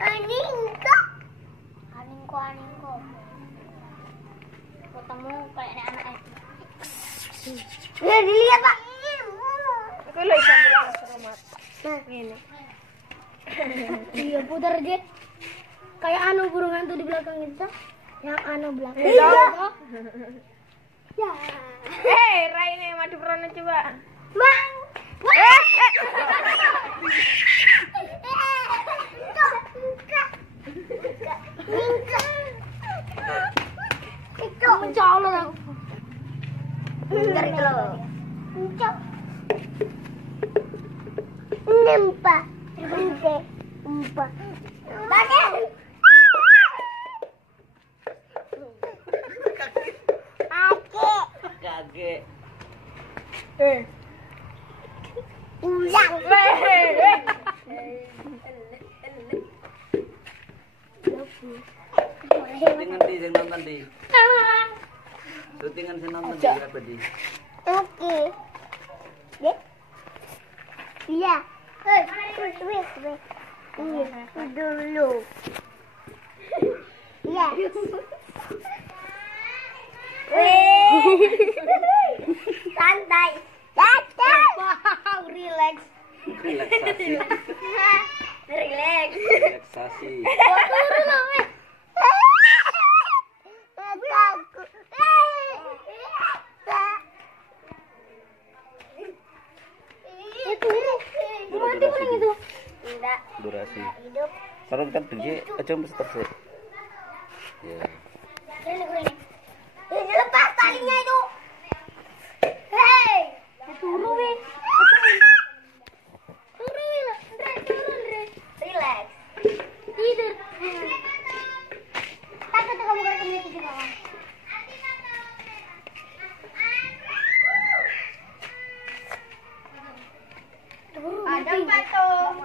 Aningko. Ketemu kayak anak. Ya dilihat Pak. Aku lo ikan bilang selamat. Nah, Ini. iya putar aja. Kayak burung hantu di belakang itu. Yang belakang. Iya. Ya. Rai ini madu perono coba. Bang. Itu mencolok aku. Bentar itu loh. Mencok. Nempa. Nempa. Badan. Kakek. Ulang. Syutingan di sing nonton di. Syutingan sing nonton di apa di? Oke. Dek. Iya. Wait. Dulu. Iya. Santai. Wow, relax. Relaksasi. Relax. Relaksasi. Turun loh, weh. Takut. Mati paling itu. Enggak. Durasi. Hidup. Sarung kita pergi aja mesti terus. Ya. Ini lepas talinya itu. Hei, turun weh. Turun. Relax. Tidur. Takut kamu ketemu itu juga. Ada patung.